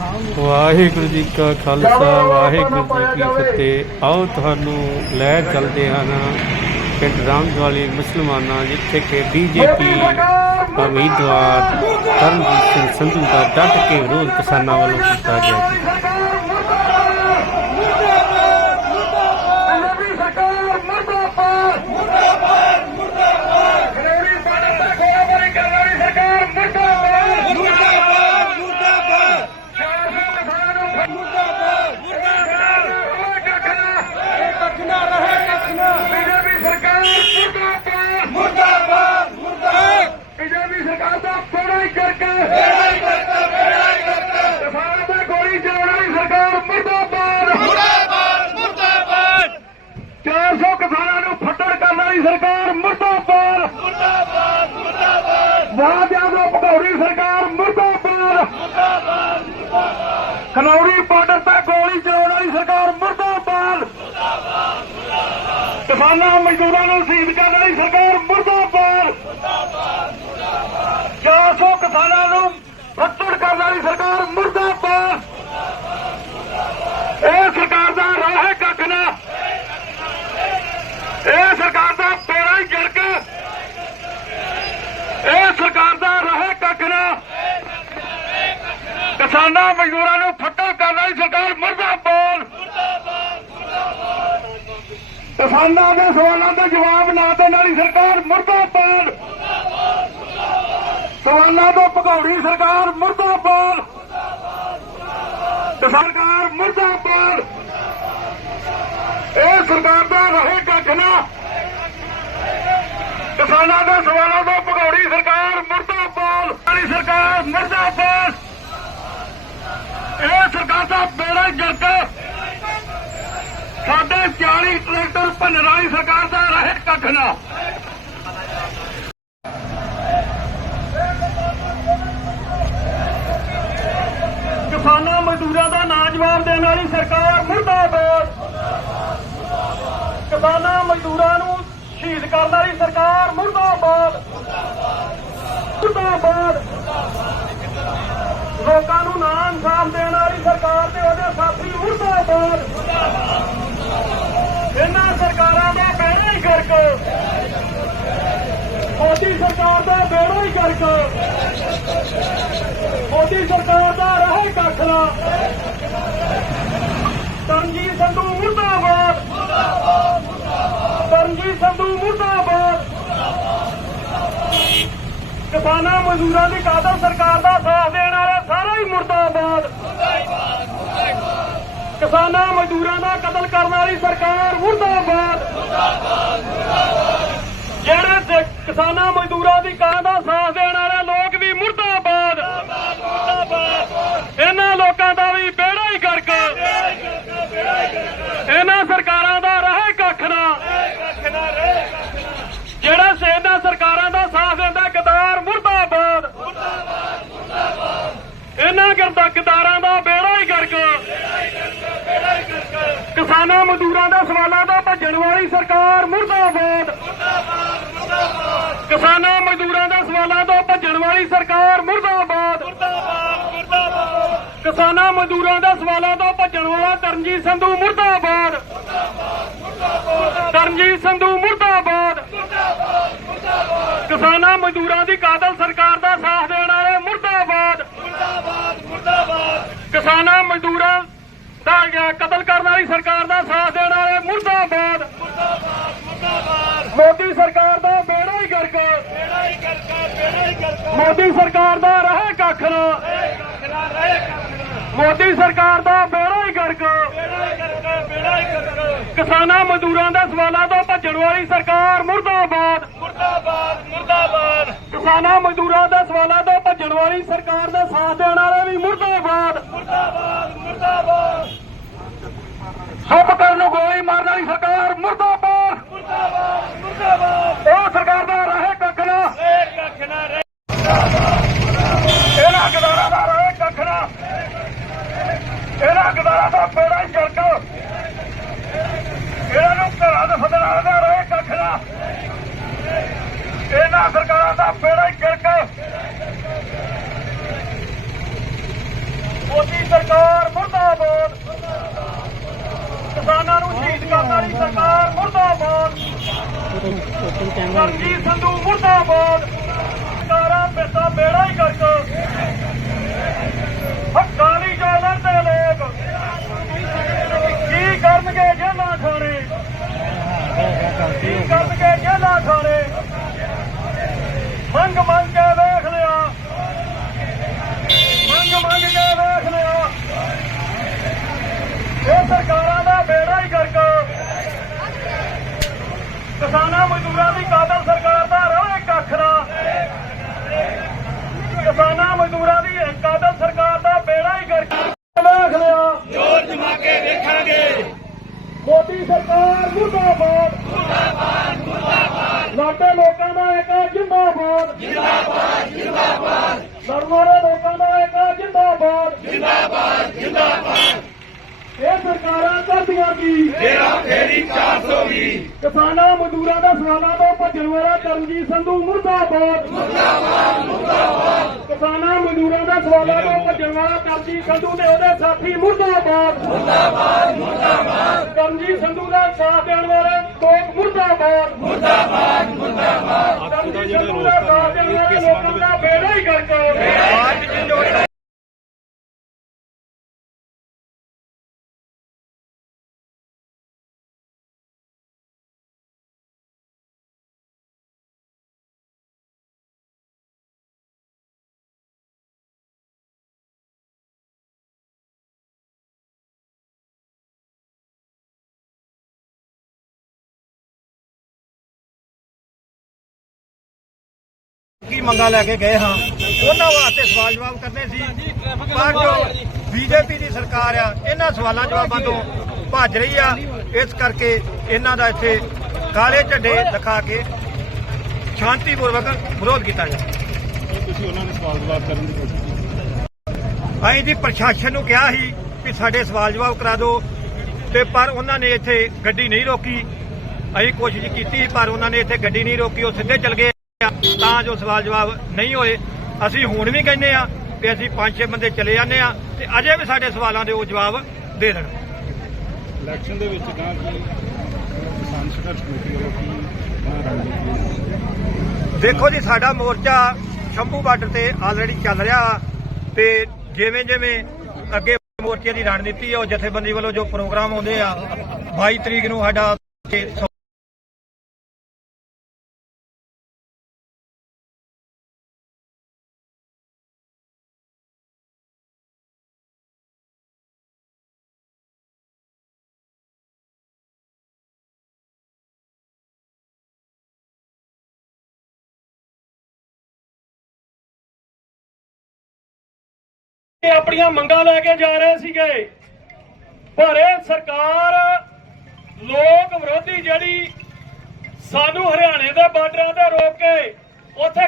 ਵਾਹਿਗੁਰੂ ਜੀ ਕਾ ਖਾਲਸਾ ਵਾਹਿਗੁਰੂ ਜੀ ਕੀ ਫਤਿਹ। ਆਓ ਤੁਹਾਨੂੰ ਲੈ ਚੱਲਦੇ ਹਨ ਪਿੰਡ ਰਾਮਦਵਾਲੀ ਮੁਸਲਮਾਨਾਂ ਜਿੱਥੇ ਕਿ ਬੀਜੇਪੀ ਉਮੀਦਵਾਰ ਕਰਨਜੀਤ ਸਿੰਘ ਸੰਧੂ ਦਾ ਡਟ ਕੇ ਵਿਰੋਧ ਕਿਸਾਨਾਂ ਵੱਲੋਂ ਕੀਤਾ ਗਿਆ ਜੀ ਪੰਜਾਬੀ ਸਰਕਾਰ ਮੁਰਦਾਬਾਦ ਮੁਰਦਾਬਾਦ ਮੁਰਦਾਬਾਦ ਖਨੌਰੀ ਬਾਰਡਰ ਤੇ ਗੋਲਾਬਾਰੀ ਕਰਨ ਵਾਲੀ ਸਰਕਾਰ ਮੁਰਦਾਬਾਦ ਮੁਰਦਾਬਾਦ ਮੁਰਦਾਬਾਦ ਕਿਸਾਨਾਂ ਨੂੰ ਮੁਰਦਾਬਾਦ ਮੁਰਦਾਬਾਦ ਕੱਖ ਨਾ ਰਹੇ ਕੱਖ ਨਾ ਬੀਜੇਪੀ ਸਰਕਾਰ ਮੁਰਦਾਬਾਦ ਮੁਰਦਾਬਾਦ ਮੁਰਦਾਬਾਦ ਬੀਜੇਪੀ ਸਰਕਾਰ ਦਾ ਬੇੜਾ ਹੀ ਕਰਕੇ ਬੇੜਾ ਹੀ ਕਰਕੇ ਬੇੜਾ ਹੀ ਕਰਕੇ ਕਿਸਾਨਾਂ ਤੇ ਗੋਲੀ ਚਲਾਉਣ ਵਾਲੀ ਸਰਕਾਰ ਮੁਰਦਾਬਾਦ ਮੁਰਦਾਬਾਦ ਮੁਰਦਾਬਾਦ 400 ਕਿਸਾਨਾਂ ਨੂੰ ਫੱਟੜ ਕਰਨ ਵਾਲੀ ਸਰਕਾਰ ਮੁਰਦਾਬਾਦ ਮੁਰਦਾਬਾਦ ਮੁਰਦਾਬਾਦ ਵਾਅਦਿਆਂ ਦਾ ਭਗੌੜੀ ਸਰਕਾਰ ਮੁਰਦਾਬਾਦ ਮੁਰਦਾਬਾਦ ਖਨੌਰੀ ਬਾਰਡਰ ਤੇ ਗੋਲੀ ਚਲਾਉਣ ਵਾਲੀ ਸਰਕਾਰ ਮੁਰਦਾਬਾਦ ਕਿਸਾਨਾਂ, ਮਜ਼ਦੂਰਾਂ ਨੂੰ ਸ਼ਹੀਦ ਕਰਨ ਵਾਲੀ ਸਰਕਾਰ ਮੁਰਦਾਬਾਦ। 400 ਕਿਸਾਨਾਂ ਨੂੰ ਫੱਟੜ ਕਰਨ ਵਾਲੀ ਸਰਕਾਰ ਮੁਰਦਾਬਾਦ। ਇਹ ਸਰਕਾਰ ਦਾ ਰਾਹ ਹੈ ਕੱਖ ਇਹ ਸਰਕਾਰ ਦਾ ਪੇੜਾ ਹੀ ਜੜਕ ਇਹ ਸਰਕਾਰ ਦਾ ਰਹੇ ਕੱਖ ਨਾ ਕਿਸਾਨਾਂ, ਮਜ਼ਦੂਰਾਂ ਨੂੰ ਫੱਟੜ ਕਰਨ ਵਾਲੀ ਸਰਕਾਰ ਮਰਦਾਬਾਦ। ਕਿਸਾਨਾਂ ਦੇ ਸਵਾਲਾਂ ਦਾ ਜਵਾਬ ਨਾ ਦੇਣ ਵਾਲੀ ਸਰਕਾਰ ਮਰਦਾਬਾਦ। ਸਵਾਲਾਂ ਤੋਂ ਭਗੌੜੀ ਸਰਕਾਰ ਮਰਦਾਬਾਦ। ਸਰਕਾਰ ਮਰਦਾਬਾਦ। ਇਹ ਸਰਕਾਰ ਦਾ ਰਹੇ ਕੱਖ ਨਾ। ਕਿਸਾਨਾਂ ਦੇ ਸਵਾਲਾਂ ਤੋਂ ਭਗੌੜੀ ਸਰਕਾਰ ਮੁਰਦਾਬਾਦ। ਵਾਲੀ ਸਰਕਾਰ ਮੁਰਦਾਬਾਦ। ਇਹ ਸਰਕਾਰ ਦਾ ਬੇੜਾ ਜਰਕ ਸਾਡੇ 40 ਟਰੈਕਟਰ ਭੰਨਣ ਵਾਲੀ ਸਰਕਾਰ ਦਾ ਰਹੇ ਕੱਖ ਨਾ। ਕਿਸਾਨਾਂ ਮਜ਼ਦੂਰਾਂ ਦਾ ਨਾ ਜਵਾਬ ਦੇਣ ਵਾਲੀ ਸਰਕਾਰ ਮੁਰਦਾਬਾਦ। ਕਿਸਾਨਾਂ ਮਜ਼ਦੂਰਾਂ ਨੂੰ ਸ਼ਹੀਦ ਕਰਨ ਵਾਲੀ ਸਰਕਾਰ ਮੁਰਦਾਬਾਦ। ਮੁਰਦਾਬਾਦ। ਲੋਕਾਂ ਨੂੰ ਨਾ ਇਨਸਾਫ ਦੇਣ ਵਾਲੀ ਸਰਕਾਰ ਤੇ ਉਹਦੇ ਸਾਥੀ ਮੁਰਦਾਬਾਦ। ਇਹਨਾਂ ਸਰਕਾਰਾਂ ਦਾ ਬੇੜਾ ਹੀ ਗਰਕ ਮੋਦੀ ਸਰਕਾਰ ਦਾ ਬੇੜਾ ਹੀ ਗਰਕ ਮੋਦੀ ਸਰਕਾਰ ਦਾ ਰਹੇ ਕੱਖਣਾ ਤਰਨਜੀਤ ਸੰਧੂ ਮੁਰਦਾਬਾਦ। ਤਰਨਜੀਤ ਸੰਧੂ ਮੁਰਦਾਬਾਦ। ਕਿਸਾਨਾਂ ਮਜ਼ਦੂਰਾਂ ਦੀ ਕਾਦਰ ਸਰਕਾਰ ਦਾ ਸਾਥ ਦੇਣ ਵਾਲਾ ਸਾਰਾ ਹੀ ਮੁਰਦਾਬਾਦ। ਕਿਸਾਨਾਂ ਮਜ਼ਦੂਰਾਂ ਦਾ ਕਤਲ ਕਰਨ ਵਾਲੀ ਸਰਕਾਰ ਮੁਰਦਾਬਾਦ। ਜਿਹੜੇ ਕਿਸਾਨਾਂ ਮਜ਼ਦੂਰਾਂ ਦੀ ਕਾਂ ਦਾ ਸਾਥ ਦੇਣ ਵਾਲੇ ਲੋਕ ਵੀ ਮੁਰਦਾਬਾਦ ਇਹਨਾਂ ਲੋਕਾਂ ਦਾ ਵੀ ਬੇੜਾ ਹੀ ਗਰਕ ਇਹਨਾਂ ਸਰਕਾਰਾਂ ਦਾ ਰਹੇ ਕੱਖ ਨਾ ਜਿਹੜਾ ਸੇਨਾ ਸਰਕਾਰਾਂ ਦਾ ਸਾਥ ਦਿੰਦਾ ਗਦਾਰ ਮੁਰਦਾਬਾਦ ਇਹਨਾਂ ਗਰਦਾ ਗਦਾਰਾਂ ਦਾ ਬੇੜਾ ਹੀ ਗਰਕ ਕਿਸਾਨਾਂ ਮਜ਼ਦੂਰਾਂ ਦੇ ਸਵਾਲਾਂ ਤੋਂ ਭੱਜਣ ਵਾਲੀ ਸਰਕਾਰ, ਮੁਰਦਾਬਾਦ। ਕਿਸਾਨਾਂ, ਮਜ਼ਦੂਰਾਂ ਦੇ ਸਵਾਲਾਂ ਤੋਂ ਭੱਜਣ ਵਾਲੀ ਸਰਕਾਰ, ਮੁਰਦਾਬਾਦ। ਕਿਸਾਨਾਂ, ਮਜ਼ਦੂਰਾਂ ਦੇ ਸਵਾਲਾਂ ਤੋਂ ਭੱਜਣ ਵਾਲਾ ਤਰਨਜੀਤ ਸੰਧੂ, ਮੁਰਦਾਬਾਦ। ਤਰਨਜੀਤ ਸੰਧੂ, ਮੁਰਦਾਬਾਦ। ਕਿਸਾਨਾਂ, ਮਜ਼ਦੂਰਾਂ ਦੀ ਕਾਤਲ ਸਰਕਾਰ ਦਾ ਸਾਥ ਦੇਣ ਵਾਲੇ, ਮੁਰਦਾਬਾਦ। ਕਿਸਾਨਾਂ, ਮਜ਼ਦੂਰਾਂ ਦਾ ਅਹ, ਕਤਲ ਕਰਨ ਵਾਲੀ ਸਰਕਾਰ ਦਾ ਸਾਥ ਦੇਣ ਵਾਲੇ ਮੁਰਦਾਬਾਦ। ਮੋਦੀ ਸਰਕਾਰ ਦਾ ਬੇੜਾ ਹੀ ਗਰਕ ਮੋਦੀ ਸਰਕਾਰ ਦਾ ਰਹੇ ਕੱਖ ਨਾ ਮੋਦੀ ਸਰਕਾਰ ਦਾ ਬੇੜਾ ਹੀ ਗਰਕ ਕਿਸਾਨਾਂ ਮਜ਼ਦੂਰਾਂ ਦੇ ਸਵਾਲਾਂ ਤੋਂ ਭੱਜਣ ਵਾਲੀ ਸਰਕਾਰ ਮੁਰਦਾਬਾਦ। ਮੁਰਦਾਬਾਦ ਮੁਰਦਾਬਾਦ ਕਿਸਾਨਾਂ ਮਜ਼ਦੂਰਾਂ ਦੇ ਸਵਾਲਾਂ ਤੋਂ ਭੱਜਣ ਵਾਲੀ ਸਰਕਾਰ ਦਾ ਸਾਥ ਦੇਣ ਵਾਲੇ ਵੀ ਮੁਰਦਾਬਾਦ ਮੁਰਦਾਬਾਦ ਮੁਰਦਾਬਾਦ। ਸੁੱਪ ਕਰਨ ਨੂੰ ਗੋਲੀ ਮਾਰਨ ਵਾਲੀ ਸਰਕਾਰ ਮੁਰਦਾਬਾਦ। ਮੁਰਦਾਬਾਦ ਮੁਰਦਾਬਾਦ ਉਹ ਸਰਕਾਰ ਦਾ ਰਹੇ ਕੱਖ ਨਾ। ਇਹ ਕੱਖ ਨਾ ਰਹਿ ਇਹਨਾਂ ਗਦਾਰਾਂ ਦਾ ਰਹੇ ਕੱਖ ਨਾ। ਇਹਨਾਂ ਗਦਾਰਾਂ ਦਾ ਬੇੜਾ ਹੀ ਜਰਕ ਇਹਨਾਂ ਨੂੰ ਘਰਾਂ ਦੇ ਸੱਦਣ ਦਾ ਰਹੇ ਕੱਖ ਨਾ। ਇਹਨਾਂ ਸਰਕਾਰਾਂ ਦਾ ਬੇੜਾ ਹੀ ਜਰਕ ਮੋਦੀ ਸਰਕਾਰ ਮੁਰਦਾਬਾਦ। ਕਰਨ ਵਾਲੀ ਸਰਕਾਰ ਮੁਰਦਾਬਾਦ। ਕਰਜੀ ਸੰਧੂ ਮੁਰਦਾਬਾਦ। ਪੈਸਾ ਬੇੜਾ ਹੀ ਕਰਕੇ ਹੱਕਾਂ ਦੀ ਜਾਲਰ ਤੇ ਲੋਕ ਕੀ ਕਰਨਗੇ ਜੇਲਾਂ ਖਾਣੇ ਕੀ ਕਰਨਗੇ ਜੇਲਾਂ ਖਾਣੇ ਮੰਗ ਮੰਗ ਕੇ ਵੇਖ ਲਿਆ ਮੰਗ ਮੰਗ ਕੇ ਵੇਖ ਲਿਆ ਇਹ ਸਰਕਾਰਾਂ ਦਾ ਬੇੜਾ ਹੀ ਕਰਕੇ ਕਿਸਾਨਾਂ ਮਜ਼ਦੂਰਾਂ ਦੀ ਕਾਤਲ ਸਰਕਾਰ ਦਾ ਰੋਏ ਕੱਖਰਾ ਕਿਸਾਨਾਂ ਮਜ਼ਦੂਰਾਂ ਦੀ ਕਾਤਲ ਸਰਕਾਰ ਦਾ ਬੇੜਾ ਹੀ ਕਰਕੇ ਵੇਖ ਲਿਆ। ਜੋਰ ਜਮਾ ਕੇ ਵੇਖਾਂਗੇ। ਮੋਦੀ ਸਰਕਾਰ ਮੁਰਦਾਬਾਦ। ਮੁਰਦਾਬਾਦ ਲੋਕਾਂ ਦਾ ਇੱਕ ਜਿੰਦਾਬਾਦ। ਜਿੰਦਾਬਾਦ ਲੋਕਾਂ ਦਾ ਇੱਕ ਜਿੰਦਾਬਾਦ। ਜਿੰਦਾਬਾਦ ਜਿੰਦਾਬਾਦ ਇਹ ਸਰਕਾਰਾਂ ਕਰਦੀਆਂ ਕੀ? ਤੇਰਾ ਫੇਰੀ 420 ਕਿਸਾਨਾਂ ਮਜ਼ਦੂਰਾਂ ਦਾ ਸਵਾਲਾਂ ਤੋਂ ਭੱਜਣ ਵਾਲਾ ਕਰਮਜੀਤ ਸੰਧੂ ਮੁਰਦਾਬਾਦ। ਮੁਰਦਾਬਾਦ ਮੁਰਦਾਬਾਦ ਕਿਸਾਨਾਂ ਮਜ਼ਦੂਰਾਂ ਦਾ ਸਵਾਲਾਂ ਤੋਂ ਭੱਜਣ ਵਾਲਾ ਕਰਮਜੀਤ ਸੰਧੂ ਤੇ ਉਹਦੇ ਸਾਥੀ ਮੁਰਦਾਬਾਦ। ਮੁਰਦਾਬਾਦ ਮੁਰਦਾਬਾਦ ਕਰਮਜੀਤ ਸੰਧੂ ਦਾ ਸਾਥ ਦੇਣ ਵਾਲੇ ਲੋਕ ਮੁਰਦਾਬਾਦ। ਮੁਰਦਾਬਾਦ ਮੁਰਦਾਬਾਦ। ਕਰਮਜੀਤ ਸੰਧੂ ਦਾ ਸਾਥ ਦੇਣ ਵਾਲੇ ਲੋਕਾਂ ਦਾ ਕੀ ਮੰਗਾਂ ਲੈ ਕੇ ਗਏ ਹਾਂ? ਉਹਨਾਂ ਵਾਸਤੇ ਸਵਾਲ ਜਵਾਬ ਕਰਨੇ ਸੀ। ਪਰ ਜੋ ਬੀਜੇਪੀ ਦੀ ਸਰਕਾਰ ਆ, ਇਹਨਾਂ ਸਵਾਲਾਂ ਜਵਾਬਾਂ ਤੋਂ ਭੱਜ ਰਹੀ ਆ। ਇਸ ਕਰਕੇ ਇਹਨਾਂ ਦਾ ਇੱਥੇ ਕਾਲੇ ਝੰਡੇ ਦਿਖਾ ਕੇ ਸ਼ਾਂਤੀਪੂਰਵਕ ਵਿਰੋਧ ਕੀਤਾ ਜਾ ਤੁਸੀਂ ਉਹਨਾਂ ਦੇ ਸਵਾਲ ਜਵਾਬ ਕਰਨ ਦੀ ਕੋਸ਼ਿਸ਼ ਕੀਤੀ ਅਸੀਂ ਜੀ ਪ੍ਰਸ਼ਾਸਨ ਨੂੰ ਕਿਹਾ ਸੀ ਕਿ ਸਾਡੇ ਸਵਾਲ ਜਵਾਬ ਕਰਾ ਦਿਓ, ਤੇ ਪਰ ਉਹਨਾਂ ਨੇ ਇੱਥੇ ਗੱਡੀ ਨਹੀਂ ਰੋਕੀ। ਅਸੀਂ ਕੋਸ਼ਿਸ਼ ਕੀਤੀ, ਪਰ ਉਹਨਾਂ ਨੇ ਇੱਥੇ ਗੱਡੀ ਨਹੀਂ ਰੋਕੀ, ਉਹ ਸਿੱਧੇ ਚਲ ਗਏ। ਤਾਂ ਜੋ ਸਵਾਲ ਜਵਾਬ ਨਹੀਂ ਹੋਏ ਅਸੀਂ ਹੁਣ ਵੀ ਕਹਿੰਦੇ ਆ ਕਿ ਅਸੀਂ ਪੰਜ ਛੇ ਬੰਦੇ ਚਲੇ ਜਾਂਦੇ ਆ ਤੇ ਅਜੇ ਵੀ ਸਾਡੇ ਸਵਾਲਾਂ ਦੇ ਉਹ ਜਵਾਬ ਦੇ ਦੇਣ ਇਲੈਕਸ਼ਨ ਦੇ ਵਿੱਚ ਗਾਂ ਕੀ ਕਿਸਾਨ ਸੰਘਰਸ਼ ਕਮੇਟੀ ਵੱਲੋਂ ਕੀ ਰਣਨੀਤੀ? ਦੇਖੋ ਜੀ ਸਾਡਾ ਮੋਰਚਾ ਸ਼ੰਭੂ ਬਾਰਡਰ ਤੇ ਆਲਰੇਡੀ ਚੱਲ ਰਿਹਾ ਤੇ ਜਿਵੇਂ ਜਿਵੇਂ ਅੱਗੇ ਮੋਰਚੇ ਦੀ ਰਣਨੀਤੀ ਹੈ ਉਹ ਜਥੇਬੰਦੀ ਵੱਲੋਂ ਜੋ ਪ੍ਰੋਗਰਾਮ ਆਉਂਦੇ ਆ 22 ਤਰੀਕ ਨੂੰ ਸਾਡਾ ਇਹ ਆਪਣੀਆਂ ਮੰਗਾਂ ਲੈ ਕੇ ਜਾ ਰਹੇ ਸੀਗੇ। ਪਰ ਇਹ ਸਰਕਾਰ ਲੋਕ ਵਿਰੋਧੀ ਜਿਹੜੀ ਸਾਨੂੰ ਹਰਿਆਣੇ ਦੇ ਬਾਰਡਰਾਂ ਤੇ ਰੋਕ ਕੇ ਉੱਥੇ